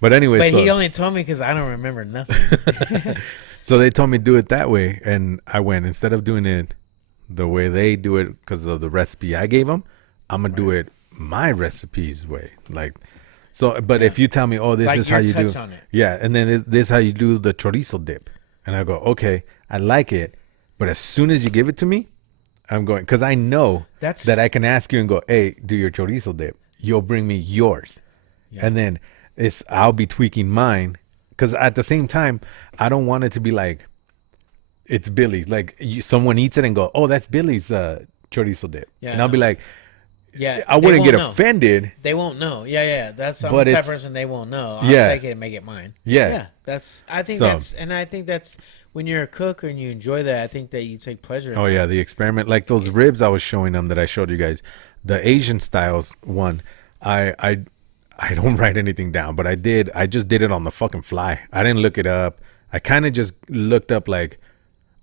But anyway, But so, he only told me because I don't remember nothing. so they told me do it that way, and I went instead of doing it the way they do it because of the recipe I gave them. I'm gonna do it my recipe's way, like. So, but if you tell me, oh, this Like is how your you do, touch on it. yeah, and then this is how you do the chorizo dip, and I go, okay, I like it, but as soon as you give it to me, I'm going because I know That's- that I can ask you and go, hey, do your chorizo dip. You'll bring me yours, and then I'll be tweaking mine because at the same time, I don't want it to be like it's Billy. Like someone eats it and go, oh, that's Billy's chorizo dip, Yeah, and I'll be no. like, Yeah. I they wouldn't get won't know. offended. They won't know. Yeah. That's I'm But the type it's- of person they won't know. I'll Yeah. take it and make it mine. Yeah. I think So- that's when you're a cook and you enjoy that, I think that you take pleasure in Oh that. yeah, the experiment, like those ribs I was showing them that I showed you guys, the Asian styles one. I don't write anything down, but I just did it on the fucking fly. I didn't look it up. I kind of just looked up like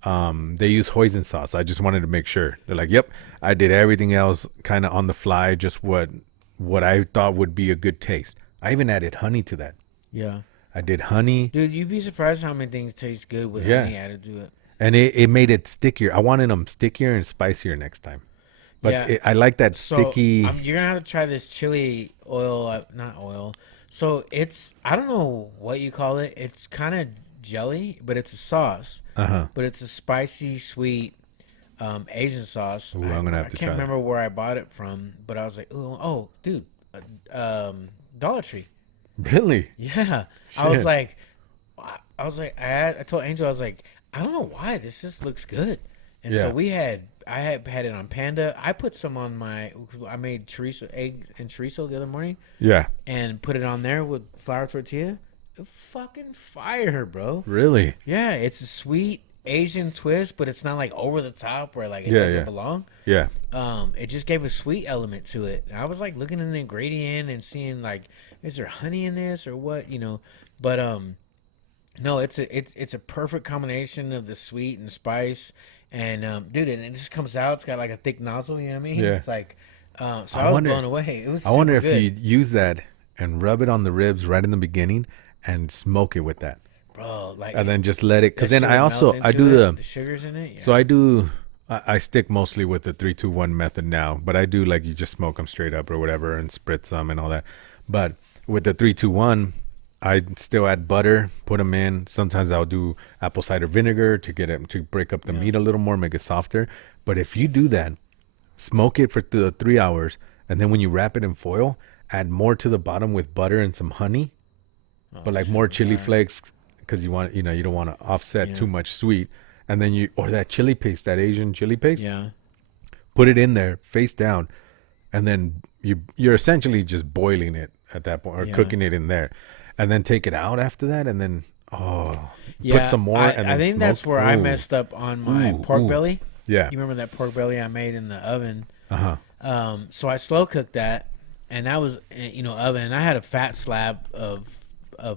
they use hoisin sauce. I just wanted to make sure. They're like, yep, I did everything else kind of on the fly, just what I thought would be a good taste. I even added honey to that. Yeah. I did honey. Dude, you'd be surprised how many things taste good with Yeah. honey added to it. And it made it stickier. I wanted them stickier and spicier next time. But Yeah. I like that So sticky. you're gonna have to try this chili oil, not oil. So it's, I don't know what you call it. It's kind of jelly, but it's a sauce. Uh-huh. But it's a spicy, sweet Asian sauce. Ooh, I'm gonna have to I try can't that. remember where I bought it from, but I was like, oh, dude, Dollar Tree. Really? Yeah, I was Shit. like, I told Angel, I was like, I don't know why this just looks good, and so Yeah. I had it on Panda. I put some on I made egg and chorizo the other morning Yeah. and put it on there with flour tortilla. Fucking fire, bro. Really? Yeah, it's a sweet Asian twist, but it's not like over the top where like it Yeah, doesn't yeah. belong. Yeah. It just gave a sweet element to it. I was like looking in the ingredient and seeing like, is there honey in this or what, But no, it's a perfect combination of the sweet and spice, and dude, and it just comes out. It's got like a thick nozzle, you know what I mean? Yeah. It's like, so I I was wonder- blown away. It was. I wonder if super you good. use that and rub it on the ribs right in the beginning and smoke it with that. Bro, like, And then just let it. Because that then shit I also, melts I into do it, the, sugars in it. Yeah. so I stick mostly with the 3-2-1 method now, but I do like you just smoke them straight up or whatever and spritz them and all that. But with the 3-2-1, I still add butter, put them in. Sometimes I'll do apple cider vinegar to get it to break up the meat a little more, make it softer. But if you do that, smoke it for 3 hours, and then when you wrap it in foil, add more to the bottom with butter and some honey, but like more chili flakes because you want, you don't want to offset too much sweet. And then or that chili paste, that Asian chili paste, yeah. put it in there face down, and then you're essentially just boiling it at that point or Yeah. cooking it in there, and then take it out after that, and then Yeah, put some more. I and then think smoke. that's where I Ooh. messed up on my Ooh, pork ooh. belly. Yeah. You remember that pork belly I made in the oven? Uh-huh. So I slow cooked that, and that was oven. And I had a fat slab of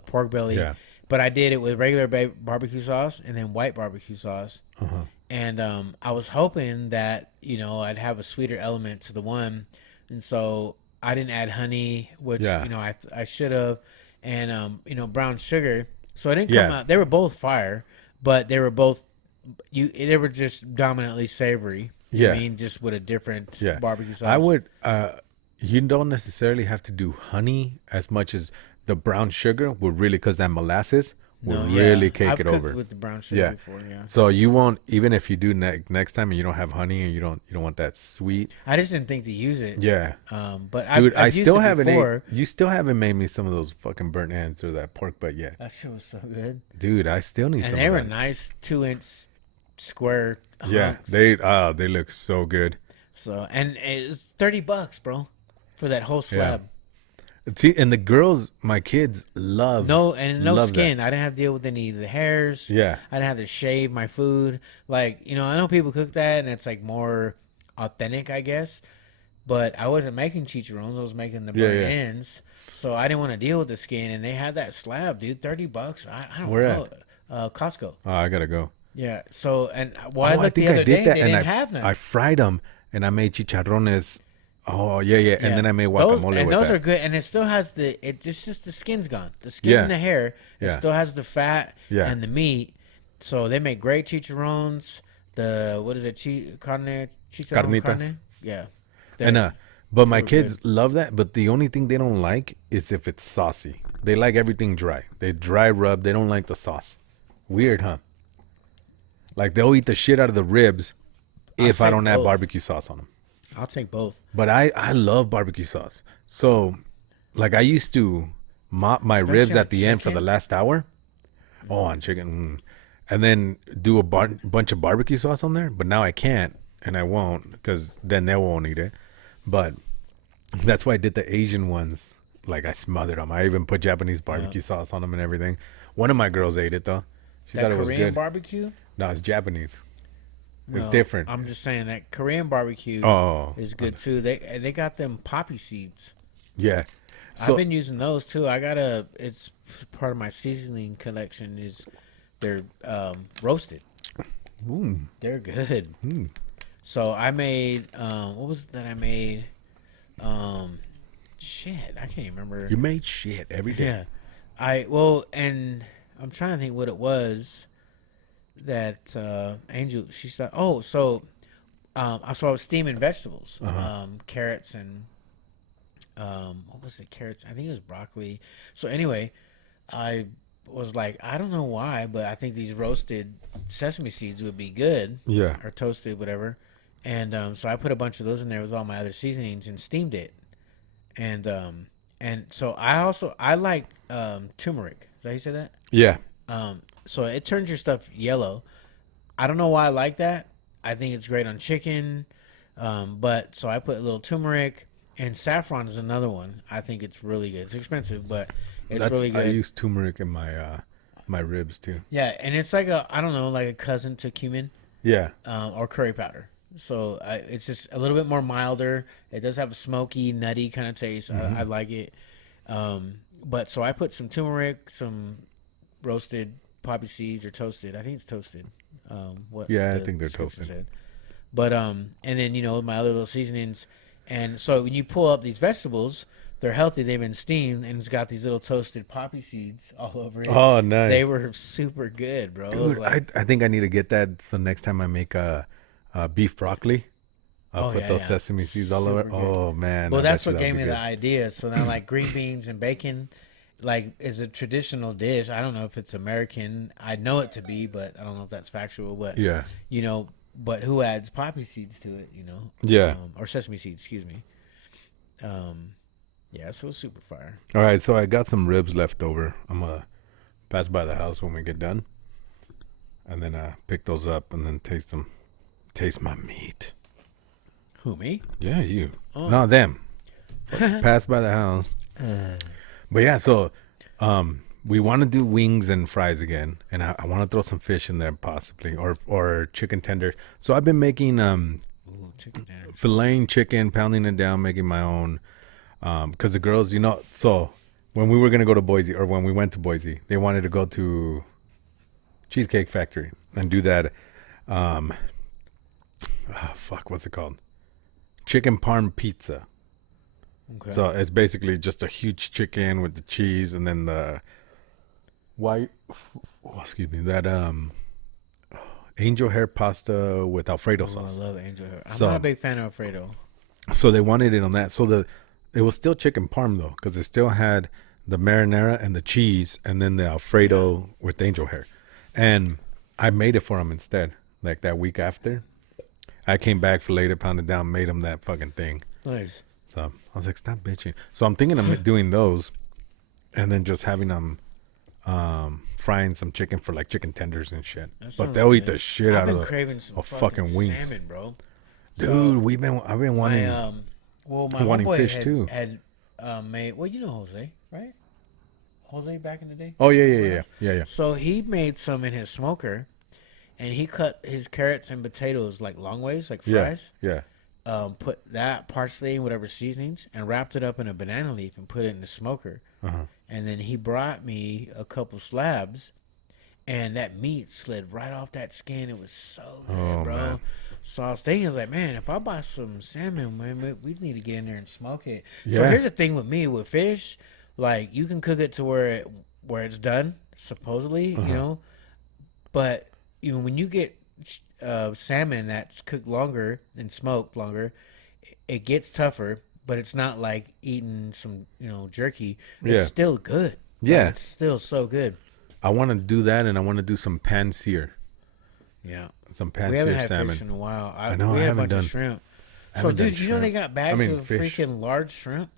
pork belly, Yeah. but I did it with regular barbecue sauce and then white barbecue sauce. Uh-huh. And I was hoping that I'd have a sweeter element to the one, and so I didn't add honey, which Yeah. I should have, and brown sugar. So it didn't come Yeah. out. They were both fire, but they were both they were just dominantly savory. You know what I Yeah. mean, just with a different Yeah. barbecue sauce. I would you don't necessarily have to do honey as much as the brown sugar would really, because that molasses will really cake I've it cooked over. with the brown sugar Yeah. before. Yeah, So you won't, even if you do next time and you don't have honey and you don't want that sweet. I just didn't think to use it. Yeah. But Dude, I I've used still it haven't before. you still haven't made me some of those fucking burnt ends or that pork butt yet. That shit was so good. Dude, I still need And some they of were that. nice 2-inch square Yeah, hunks. they look so good. So, and it was $30, bro, for that whole slab. See, and the girls, my kids love No love skin. I didn't have to deal with any of the hairs. Yeah. I didn't have to shave my food. Like, I know people cook that and it's like more authentic, I guess. But I wasn't making chicharrones. I was making the burnt yeah. ends. So I didn't want to deal with the skin. And they had that slab, dude, $30. I don't Where know. Costco. Oh, I gotta go. Yeah. So, and I I looked think the other I did day, that, they and didn't have none. I fried them, and I made chicharrones. Oh yeah, and then I made guacamole and with those that. are good, and it still has just the skin's gone. The skin Yeah. and the hair. It Yeah. still has the fat Yeah. and the meat. So they make great chicharrones. The what is it? Chicharrón Carnitas. carne? Yeah. And but my were kids love that. But the only thing they don't like is if it's saucy. They like everything dry. They dry rub. They don't like the sauce. Weird, huh? Like they'll eat the shit out of the ribs if I take don't have both. barbecue sauce on them. I'll take both. But I love barbecue sauce. So, like I used to mop my ribs on at the end for the chicken? last hour. Oh, on chicken. And then do a bunch of barbecue sauce on there. But now I can't and I won't because then they won't eat it. But that's why I did the Asian ones. Like I smothered them. I even put Japanese barbecue sauce on them and everything. One of my girls ate it though. She That thought it was Korean good. barbecue? No, it's Japanese. It's Well, different. I'm just saying that Korean barbecue Oh. is good too. They got them poppy seeds. Yeah. I've So been using those too. It's part of my seasoning collection. Is they're roasted. ooh, They're good. Hmm. So I made what was it that I made? Shit, I can't even remember. you made shit every day. Yeah, and I'm trying to think what it was that Angel she said. Oh, so I was steaming vegetables, carrots and what was it? Carrots. I think it was broccoli. So anyway, I was like, I don't know why, but I think these roasted sesame seeds would be good. Yeah. Or toasted, whatever. And so I put a bunch of those in there with all my other seasonings and steamed it. And so I like turmeric. Is that how you say that? Yeah. So it turns your stuff yellow. I don't know why I like that. I think it's great on chicken. But so I put a little turmeric, and saffron is another one. I think it's really good. It's expensive, but it's really good. I use turmeric in my my ribs too. Yeah, and it's like like a cousin to cumin Yeah. or curry powder. So it's just a little bit more milder. It does have a smoky, nutty kind of taste. I like it. But so I put some turmeric, some roasted poppy seeds or toasted. I think it's toasted. I think they're description toasted. said. But and then my other little seasonings. And so when you pull up these vegetables, they're healthy. They've been steamed, and it's got these little toasted poppy seeds all over it. Oh, nice. They were super good, bro. It was Dude, like, I think I need to get that. So next time I make beef broccoli, I'll put those sesame seeds all over. Super good. Oh man. Well, I that's bet you what that'll gave be me good. the idea. So now, like green beans and bacon, like is a traditional dish. I don't know if it's American. I know it to be, but I don't know if that's factual. But Yeah. But who adds poppy seeds to it? Yeah. Or sesame seeds. Excuse me. Yeah, so it's super fire. All right, so I got some ribs left over. I'm gonna pass by the house when we get done, and then pick those up and then taste them. Taste my meat. Who, me? Yeah, you. No, them. Pass by the house. But yeah, so we want to do wings and fries again, and I want to throw some fish in there possibly, or chicken tenders. So I've been making Chicken tenders. filleting chicken, pounding it down, making my own. Because the girls, so when we were gonna go to Boise, or when we went to Boise, they wanted to go to Cheesecake Factory and do that. What's it called? Chicken parm pizza. Okay. So it's basically just a huge chicken with the cheese, and then the that angel hair pasta with Alfredo I sauce. love angel hair. I'm So- not a big fan of Alfredo. So they wanted it on that. So it was still chicken parm though, because it still had the marinara and the cheese, and then the Alfredo with angel hair. And I made it for them instead. Like that week after, I came back, filleted it, pounded down, made them that fucking thing. Nice. So I was like, stop bitching. So I'm thinking of doing those, and then just having them frying some chicken for like chicken tenders and shit. That But sounds they'll eat good. the shit I've out been of craving some fucking wings. salmon, bro. Dude, I've been wanting. My wanting homeboy fish, had, too. Had made. Well, you know Jose, right? Jose back in the day. Oh yeah. So he made some in his smoker, and he cut his carrots and potatoes like long ways, like fries. Yeah. Put that parsley and whatever seasonings, and wrapped it up in a banana leaf and put it in the smoker. And then he brought me a couple slabs, and that meat slid right off that skin. It was so good, bro. man. So I was thinking, I was like, man, if I buy some salmon, man, we need to get in there and smoke it. So Yeah. here's the thing with me with fish, like you can cook it to where it's done, supposedly, you know, but even when you get salmon that's cooked longer and smoked longer, it gets tougher. But it's not like eating some, jerky. Yeah. It's still good. Yeah. Like, it's still so good. I want to do that, and I want to do some pan sear. Yeah. Some pan We haven't sear had salmon. fish in a while. I know, We I had a haven't bunch done- of shrimp. So, haven't done dude, you know they shrimp. got bags I mean, of fish. freaking large shrimp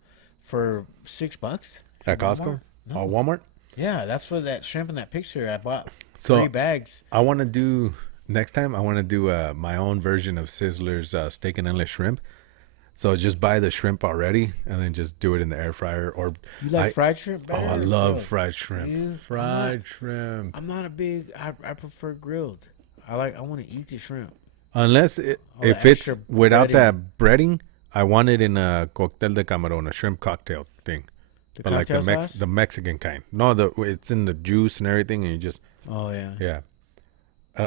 for $6 At Costco? Walmart? No. Or Walmart? Yeah, that's for that shrimp in that picture. I bought So- 3 bags. I want to do next time. I want to do my own version of Sizzler's steak and endless shrimp. So just buy the shrimp already, and then just do it in the air fryer. Or You like fried shrimp Oh, better? I or love grilled? fried shrimp. Yeah, Fried shrimp. I'm not a big. I prefer grilled. I want to eat the shrimp. Unless the if it's extra without breading. that breading, I want it in a cóctel de camarón, a shrimp cocktail thing. The But like cocktail sauce? the Mexican kind. No, it's in the juice and everything, and you just Oh yeah. yeah.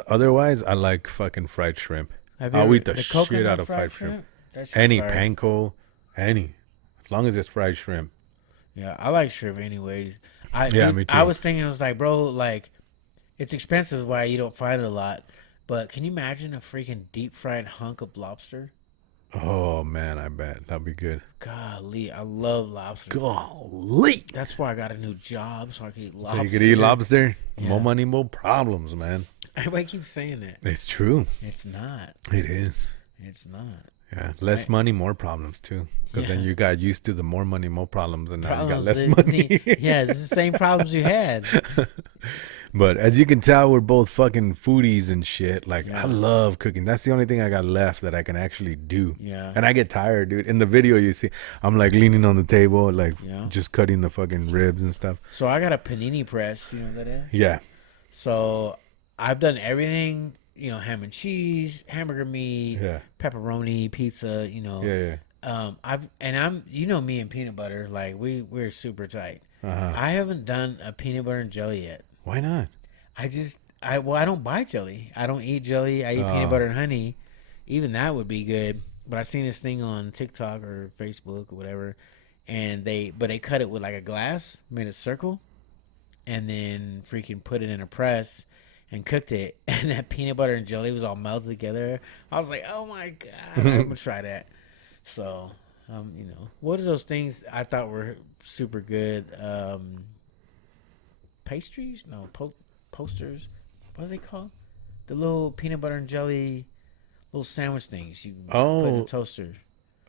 Otherwise, I like fucking fried shrimp. Have you I'll ever- eat the shit coconut out of fried shrimp. That shit's Any fire. panko, any, as long as it's fried shrimp. Yeah, I like shrimp anyways. Yeah, me too. I was thinking, I was like, bro, like, it's expensive. Why you don't find it a lot? But can you imagine a freaking deep fried hunk of lobster? Oh man, I bet that'd be good. Golly, I love lobster. Golly, That's why I got a new job so I can eat lobster. so you could eat lobster. Yeah. More money, more problems, man. Everybody keeps saying that. It's true. It's not. It is. It's not. Yeah, less money, more problems too. Because then Yeah. you got used to the more money, more problems, and now you got less Problems, money. yeah, it's the same problems you had. But as you can tell, we're both fucking foodies and shit. Like, Yeah. I love cooking. That's the only thing I got left that I can actually do. Yeah. And I get tired, dude. In the video, you see, I'm like leaning on the table, like Yeah. just cutting the fucking ribs and stuff. So I got a panini press. You know what that is? Yeah. So I've done everything. Ham and cheese, hamburger meat, Yeah. pepperoni, pizza. Yeah. I'm me and peanut butter, like we're super tight. Uh-huh. I haven't done a peanut butter and jelly yet. Why not? I don't buy jelly. I don't eat jelly. I eat peanut butter and honey. Even that would be good. But I seen this thing on TikTok or Facebook or whatever, and they cut it with like a glass, made a circle, and then freaking put it in a press and cooked it, and that peanut butter and jelly was all melted together. I was like, oh my god, I'm gonna try that. So, what are those things I thought were super good? Pastries? No, posters. What are they called? The little peanut butter and jelly, little sandwich things you put in the toaster.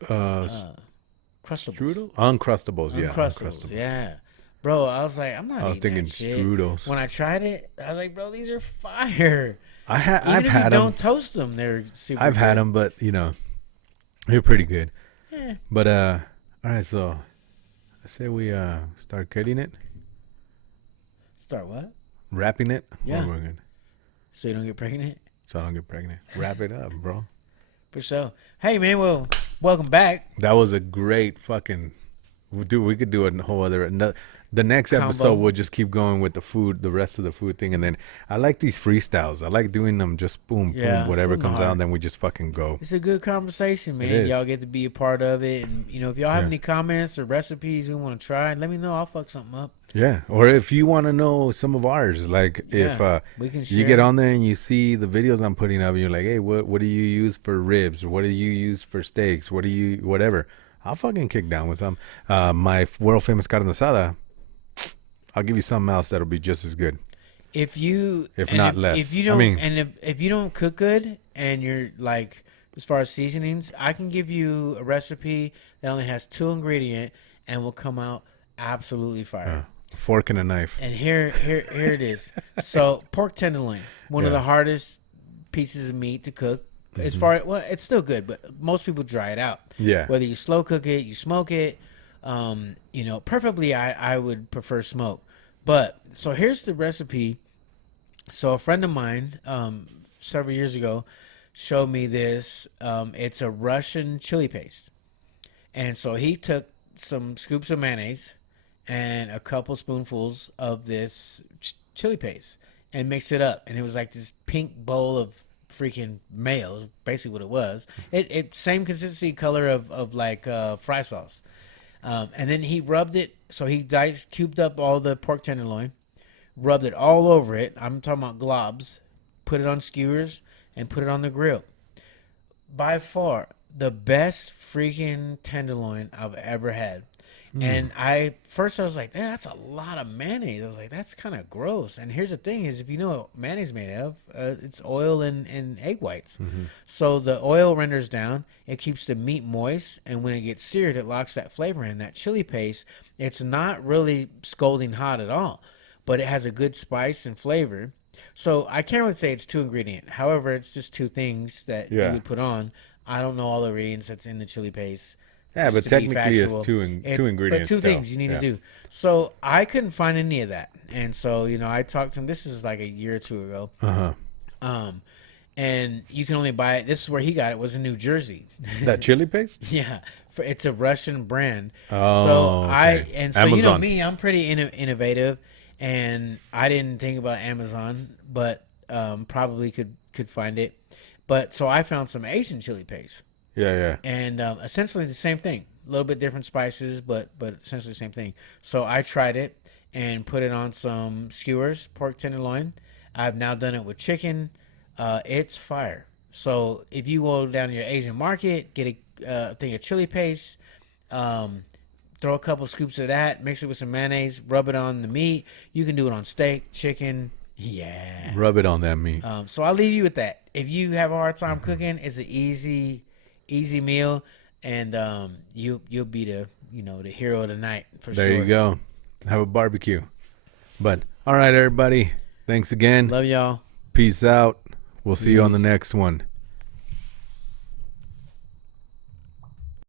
Crustables. Uncrustables, yeah. Uncrustables, yeah. Bro, I was like, I'm not. I was eating thinking that shit. strudels. When I tried it, I was like, bro, these are fire. I've Even if you had them. don't toast them, they're super. I've had good. them, but they're pretty good. Eh. But all right, so I say we start cutting it. Start what? Wrapping it? Yeah. Or we're good? So you don't get pregnant? So I don't get pregnant. Wrap it up, bro. For sure. Hey, man, well, welcome back. That was a great fucking... Dude, we could do a whole other... The next episode, Combo. we'll just keep going with the food, the rest of the food thing. And then I like these freestyles. I like doing them just boom, Yeah, boom, whatever from the comes heart. out. Then we just fucking go. It's a good conversation, man. is. Y'all get to be a part of it. And, you know, if y'all have Yeah. any comments or recipes we want to try, let me know. I'll fuck something up. Yeah. Or if you want to know some of ours, like if we can you share. get on there and you see the videos I'm putting up and you're like, hey, what do you use for ribs? Or what do you use for steaks? What do you, whatever. I'll fucking kick down with them. My world famous carne asada, I'll give you something else that'll be just as good. If you, If and not less. if you I don't, mean- and if you don't cook good and you're like, as far as seasonings, I can give you a recipe that only has 2 ingredients and will come out absolutely fire. Fork and a knife. And here it is. So pork tenderloin, one of Yeah. the hardest pieces of meat to cook. As far as, well, it's still good, but most people dry it out. Yeah. Whether you slow cook it, you smoke it. You know, preferably I would prefer smoke. But so here's the recipe. So a friend of mine, several years ago, showed me this. It's a Russian chili paste, and so he took some scoops of mayonnaise and a couple spoonfuls of this chili paste and mixed it up, and it was like this pink bowl of freaking mayo. Is basically what it was. It same consistency, color of like fry sauce. And then he rubbed it. So he cubed up all the pork tenderloin, rubbed it all over it. I'm talking about globs. Put it on skewers and put it on the grill. By far the best freaking tenderloin I've ever had. And I was like, that's a lot of mayonnaise. I was like, that's kind of gross. And here's the thing is, if you know what mayonnaise is made of, it's oil and egg whites. So the oil renders down. It keeps the meat moist. And when it gets seared, it locks that flavor in. That chili paste, it's not really scalding hot at all, but it has a good spice and flavor. So I can't really say it's 2 ingredient. However, it's just 2 things that you would put on. I don't know all the ingredients that's in the chili paste. Yeah, just but to be technically it's factual. two ingredients. But 2 still. things you need to do. So I couldn't find any of that. And so, you know, I talked to him. This is like a year or 2 ago. And you can only buy it. This is where he got it, was in New Jersey. That chili paste? Yeah. It's a Russian brand. Oh, so okay. you know Amazon. me, I'm pretty innovative, and I didn't think about Amazon, but probably could find it. But so I found some Asian chili paste. Yeah. And essentially the same thing, a little bit different spices, but essentially the same thing. So I tried it and put it on some skewers, pork tenderloin. I've now done it with chicken. It's fire. So if you go down to your Asian market, get a thing of chili paste, throw a couple scoops of that, mix it with some mayonnaise, rub it on the meat. You can do it on steak, chicken. Yeah. Rub it on that meat. So I'll leave you with that. If you have a hard time cooking, it's an easy meal, and you'll be the hero of the night for sure. There you go. Have a barbecue. But all right, everybody. Thanks again. Love y'all. Peace out. We'll see you on the next one.